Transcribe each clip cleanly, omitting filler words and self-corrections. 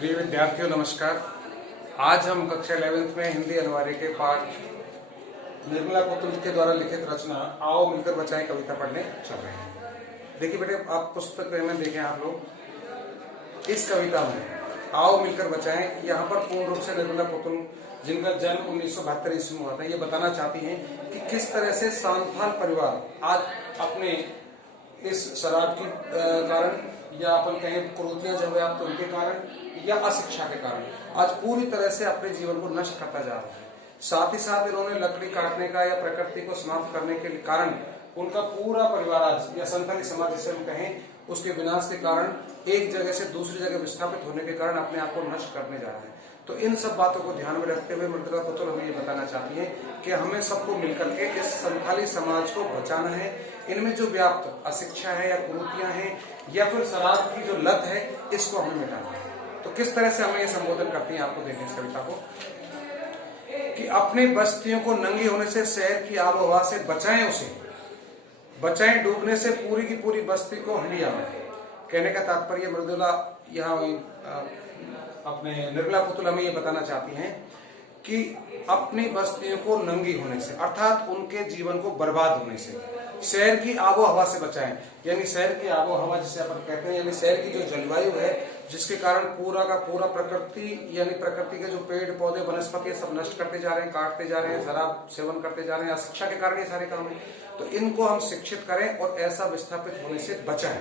प्रिय विद्यार्थियों नमस्कार। आज हम कक्षा 11th में हिंदी अनिवार्य के पाठ निर्मला पुतुल के द्वारा लिखित रचना आओ मिलकर बचाएं कविता पढ़ने चल रहे हैं। देखिए बेटे, आप पुस्तक में देखें आप लोग इस कविता में आओ मिलकर बचाएं, यहाँ पर पूर्ण रूप से निर्मला पुतुल जिनका जन्म 1972 ईस्वी में हुआ था, ये बताना चाहती हैं कि किस तरह से सांथाल परिवार आज अपने इस शराब के कारण या अपन कहें कुरीतियां जो है आप उनके कारण या अशिक्षा के कारण आज पूरी तरह से अपने जीवन को नष्ट करता जा रहा है। साथ ही साथ इन्होंने लकड़ी काटने का या प्रकृति को समाप्त करने के कारण उनका पूरा परिवार आज या संथाली समाज जिसे हम कहें उसके विनाश के कारण एक जगह से दूसरी जगह विस्थापित होने के कारण अपने आप को नष्ट करने जा रहा है। तो इन सब बातों को ध्यान में रखते हुए निर्मला पुतुल हमें ये बताना चाहती है कि हमें सबको मिलकर के इस संथाली समाज को बचाना है। इनमें जो व्याप्त अशिक्षा है या कुरीतियां हैं या फिर शराब की जो लत है, इसको हमें मिटाना है। तो किस तरह से हमें ये संबोधन करती है, आपको देखें इस कविता को कि अपनी बस्तियों को नंगी होने से, शहर की आबोहवा से बचाएं, उसे बचाएं डूबने से, पूरी की पूरी बस्ती को हंडिया में। कहने का तात्पर्य मृदुला यहाँ अपने निर्मला पुतुल हमें ये बताना चाहती हैं कि अपनी बस्तियों को नंगी होने से अर्थात उनके जीवन को बर्बाद होने से, शहर की आबो हवा से बचाएं। यानी शहर की आबो हवा जिसे अपन कहते हैं, यानी शहर की जो जलवायु है जिसके कारण पूरा का पूरा प्रकृति यानी प्रकृति के जो पेड़ पौधे वनस्पति सब नष्ट करते जा रहे हैं, काटते जा रहे हैं, शराब सेवन करते जा रहे हैं, शिक्षा के कारण ये सारे काम है। तो इनको हम शिक्षित करें और ऐसा विस्थापित होने से बचाएं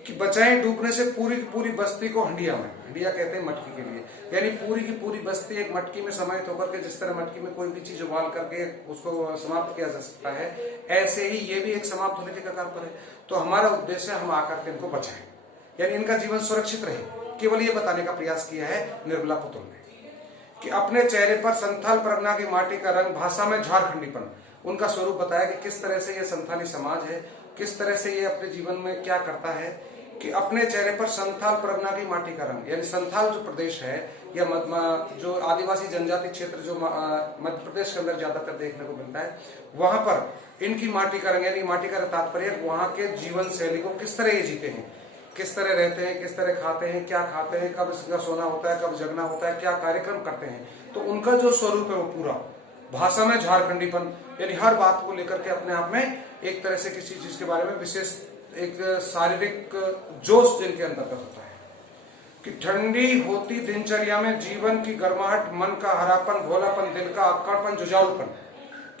कि बचाएं डूबने से पूरी की पूरी बस्ती को हंडिया में। हंडिया कहते हैं मटकी के लिए, यानी पूरी की पूरी बस्ती एक मटकी में समाहित होकर के जिस तरह मटकी में कोई भी चीज उबाल करके उसको समाप्त किया जा सकता है, ऐसे ही ये भी एक समाप्त होने के कगार पर है। तो हमारा उद्देश्य हम आकर के इनको बचाएं, यानी इनका जीवन सुरक्षित रहे। केवल ये बताने का प्रयास किया है निर्मला पुतुल ने कि अपने चेहरे पर संथाल परगना की माटी का रंग, भाषा में झारखंडीपन, उनका स्वरूप बताया कि किस तरह से ये संथाली समाज है, किस तरह से ये अपने जीवन में क्या करता है कि अपने चेहरे पर संथाल परगना की माटी का रंग, यानी संथाल जो प्रदेश है या जो आदिवासी जनजाति क्षेत्र जो मध्य प्रदेश के अंदर ज्यादातर देखने को मिलता है, वहां पर इनकी माटी का रंग, यानी माटी का तात्पर्य वहां के जीवन शैली को किस तरह ये जीते हैं, किस तरह रहते हैं, किस तरह खाते हैं, क्या खाते हैं, कब इसका सोना होता है, कब जगना होता है, क्या कार्यक्रम करते हैं। तो उनका जो स्वरूप है वो पूरा भाषा में झारखंडीपन, यानी हर बात को लेकर के अपने आप में एक तरह से किसी चीज के बारे में विशेष एक शारीरिक जोश जिनके अंतर्गत होता है कि ठंडी होती दिनचर्या में जीवन की गर्माहट, मन का हरापन, भोलापन, दिल का अक्कड़पन, जुझारूपन,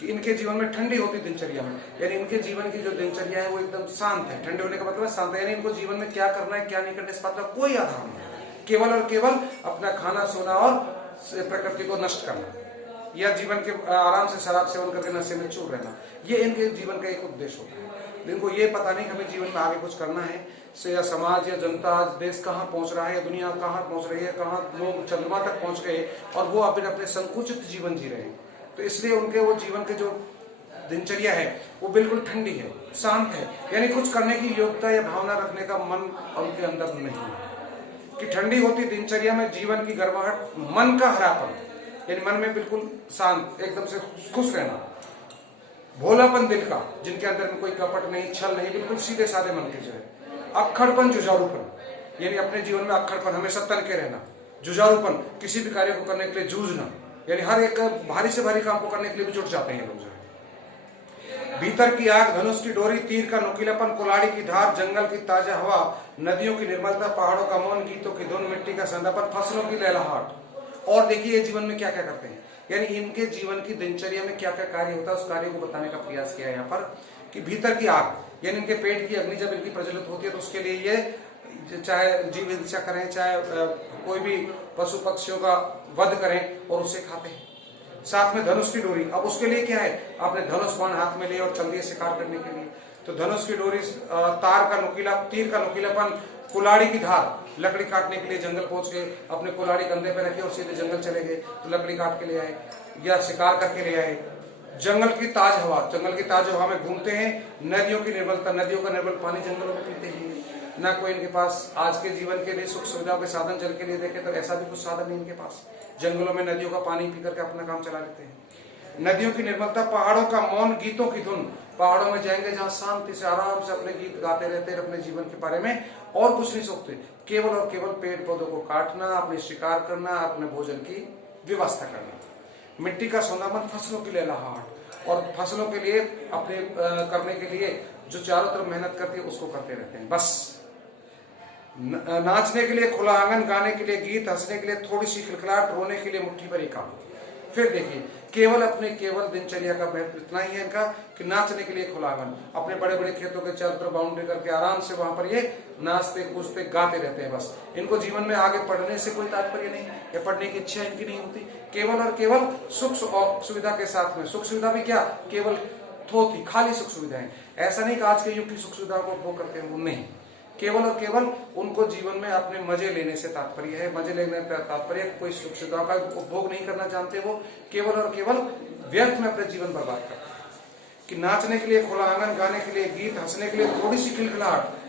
कि इनके जीवन में ठंडी होती दिनचर्या में, यानी इनके जीवन की जो दिनचर्या है वो एकदम शांत है। ठंडे होने का मतलब शांत है, यानी इनको जीवन में क्या करना है क्या नहीं करना इस बात का कोई आधार नहीं, केवल और केवल अपना खाना सोना और प्रकृति को नष्ट करना या जीवन के आराम से शराब सेवन करके नशे में चूर रहना, ये इनके जीवन का एक उद्देश्य होता है। इनको ये पता नहीं हमें जीवन में आगे कुछ करना है, या समाज या जनता देश कहाँ पहुंच रहा है या दुनिया कहाँ पहुंच रही है, कहाँ लोग चंद्रमा तक पहुंच गए और वो अपने संकुचित जीवन जी रहे हैं। तो इसलिए उनके वो जीवन के जो दिनचर्या है वो बिल्कुल ठंडी है, शांत है, यानी कुछ करने की योग्यता या भावना रखने का मन उनके अंदर नहीं है। कि ठंडी होती दिनचर्या में जीवन की गर्माहट, मन का हरापन, यानी मन में बिल्कुल शांत एकदम से खुश रहना, भोलापन दिल का, जिनके अंदर में कोई कपट नहीं, छल नहीं, बिल्कुल सीधे साधे मन के जो है, अक्खड़पन, जुझारूपन, यानी अपने जीवन में अक्खड़पन, हमेशा तनके रहना, जुझारूपन, किसी भी कार्य को करने के लिए जूझना, यानी हर एक भारी से भारी काम को करने के लिए भी जुट जाते हैं लोग जो है। भीतर की आग, धनुष की डोरी, तीर का नुकीलापन, कुल्हाड़ी की धार, जंगल की ताजा हवा, नदियों की निर्मलता, पहाड़ों का मौन, गीतों की धुन, मिट्टी का संधापन, फसलों की लहलहाट। और देखिए जीवन में क्या क्या करते हैं, यानी इनके जीवन की दिनचर्या में क्या क्या कार्य होता है उस कार्य को बताने का प्रयास किया है यहाँ पर कि भीतर की आग, यानी इनके पेट की अग्नि जब इनकी प्रज्वलित होती है तो उसके लिए ये चाहे जीव हिंसा करें, चाहे कोई भी पशु पक्षियों का वध करें और उसे खाते हैं। साथ में धनुष की डोरी, अब उसके लिए क्या है, आपने धनुष बाण हाथ में लिए और चल दिए शिकार करने के लिए। तो धनुष की डोरी, तीर का नुकीलापन, कुल्हाड़ी की धार, लकड़ी काटने के लिए जंगल पहुंच गए, अपने कुल्हाड़ी कंधे पे रखी और सीधे जंगल चले गए तो लकड़ी काट के ले आए या शिकार करके ले आए। जंगल की ताज हवा, जंगल की ताज हवा में घूमते हैं। नदियों की निर्मलता, नदियों का निर्मल पानी जंगलों में पीते हैं। ना कोई इनके पास आज के जीवन के लिए सुख सुविधाओं के साधन, जल के लिए देखे तो ऐसा भी कुछ साधन नहीं इनके पास, जंगलों में नदियों का पानी पी करके अपना काम चला लेते हैं। नदियों की निर्मलता, पहाड़ों का मौन, गीतों की धुन। पहाड़ों में जाएंगे जहां शांति से आराम से अपने गीत गाते रहते हैं अपने जीवन के बारे में, और कुछ नहीं सोचते, केवल और केवल पेड़ पौधों को काटना, अपने शिकार करना, अपने भोजन की व्यवस्था करना। मिट्टी का सोनापन, फसलों की लहलहाट, और फसलों के लिए अपने करने के लिए जो चारों तरफ मेहनत करती है उसको करते रहते हैं बस। नाचने के लिए खुला आंगन, गाने के लिए गीत, हंसने के लिए थोड़ी सी खिलखिलाहट, रोने के लिए मुट्ठी भर काम। फिर देखिए, केवल दिनचर्या का महत्व इतना ही है इनका कि नाचने के लिए खुला आंगन, अपने बड़े बड़े खेतों के चारों तरफ बाउंड्री करके आराम से वहां पर ये नाचते कूदते गाते रहते हैं बस। इनको जीवन में आगे पढ़ने से कोई तात्पर्य नहीं, या पढ़ने की इच्छा इनकी नहीं होती, केवल और केवल सुख और सुविधा के साथ में। सुख सुविधा भी क्या, केवल थोथी खाली सुख सुविधाएं। ऐसा नहीं कि आज के युग की सुख सुविधाओं को उपभोग करते हैं, वो नहीं, केवल और केवल उनको जीवन में अपने मजे लेने से तात्पर्य है। मजे लेने का तात्पर्य, कोई सुख सुविधाओं का उपभोग नहीं करना चाहते, वो केवल और केवल व्यर्थ में अपने जीवन बर्बाद करते हैं। कि नाचने के लिए खुला आंगन, गाने के लिए गीत, हंसने के लिए थोड़ी सी खिलखिलाहट,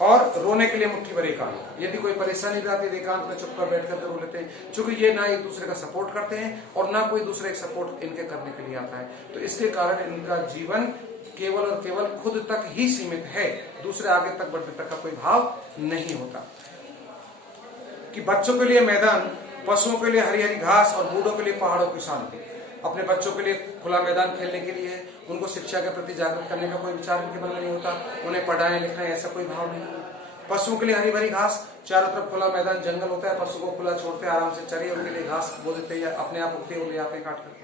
और रोने के लिए मुट्ठी भर एकांत। यदि कोई परेशानी भी आती है एकांत में चुपकर बैठ कर रो लेते हैं, क्योंकि ये ना एक दूसरे का सपोर्ट करते हैं और ना कोई दूसरे का सपोर्ट इनके करने के लिए आता है। तो इसके कारण इनका जीवन केवल और केवल खुद तक ही सीमित है, दूसरे आगे तक बढ़ने तक का कोई भाव नहीं होता। कि बच्चों के लिए मैदान, पशुओं के लिए हरी हरी घास, और बूढ़ों के लिए पहाड़ों की शांति। अपने बच्चों के लिए खुला मैदान खेलने के लिए है, उनको शिक्षा के प्रति जागरूक करने का कोई विचार इनके मन में नहीं होता, उन्हें पढ़ाएं लिखाएं ऐसा कोई भाव नहीं है। पशुओं के लिए हरी भरी घास, चारों तरफ खुला मैदान जंगल होता है, पशु को खुला छोड़ते आराम से चरिए, उनके लिए घास बो देते हैं, अपने आप उगते हुए ले आते काट करके।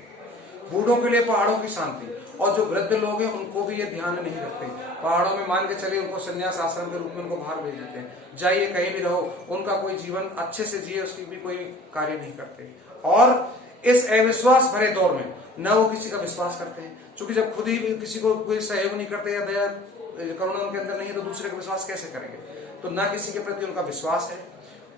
बूढ़ों के लिए पहाड़ों की शांति, और जो वृद्ध लोग हैं उनको भी ये ध्यान नहीं रखते, पहाड़ों में मान के चलिए उनको संन्यास आश्रम के रूप में उनको बाहर भेज देते हैं, जाइए कहीं भी रहो, उनका कोई जीवन अच्छे से जिए उसकी भी कोई कार्य नहीं करते। और इस अविश्वास भरे दौर में न वो किसी का विश्वास करते हैं, क्योंकि जब खुद ही किसी को कोई सहयोग नहीं करते या दया करुणा उनके अंदर नहीं है तो दूसरे का विश्वास कैसे करेंगे। तो न किसी के प्रति उनका विश्वास है,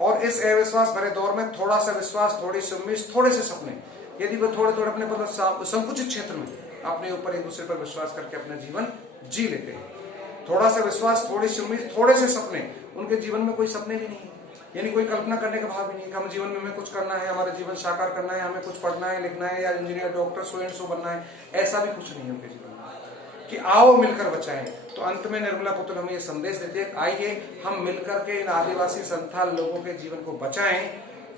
और इस अविश्वास भरे दौर में थोड़ा सा विश्वास, थोड़ी सी उम्मीद, थोड़े से सपने, यदि वो थोड़े थोड़े अपने संकुचित क्षेत्र में अपने ऊपर एक दूसरे पर विश्वास करके अपना जीवन जी लेते हैं। थोड़ा सा विश्वास, थोड़ी सी उम्मीद, थोड़े से सपने, उनके जीवन में कोई सपने भी नहीं है, यानी कोई कल्पना करने का भाव भी नहीं है कि हम जीवन में हमें कुछ करना है, हमारा जीवन साकार करना है, हमें कुछ पढ़ना है लिखना है, या engineer doctor so and so बनना है, ऐसा भी कुछ नहीं है उनके जीवन में। कि आओ मिलकर बचाएं। तो अंत में निर्मला पुतुल हमें ये संदेश देती है, आइए हम मिलकर के इन आदिवासी संथाल लोगों के जीवन को बचाएं,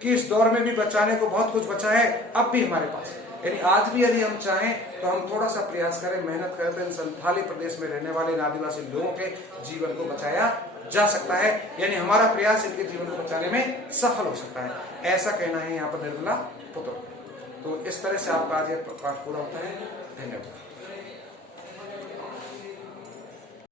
कि इस दौर में भी बचाने को बहुत कुछ बचा है अब भी हमारे पास, यानी आज भी यदि हम चाहें तो हम थोड़ा सा प्रयास करें, मेहनत करें, तो इन संथाली प्रदेश में रहने वाले इन आदिवासी लोगों के जीवन को बचाया जा सकता है, यानी हमारा प्रयास इनके जीवन को बचाने में सफल हो सकता है, ऐसा कहना है यहाँ पर निर्मला पुतुल। तो इस तरह से आपका आज ये पाठ पूरा होता है। धन्यवाद।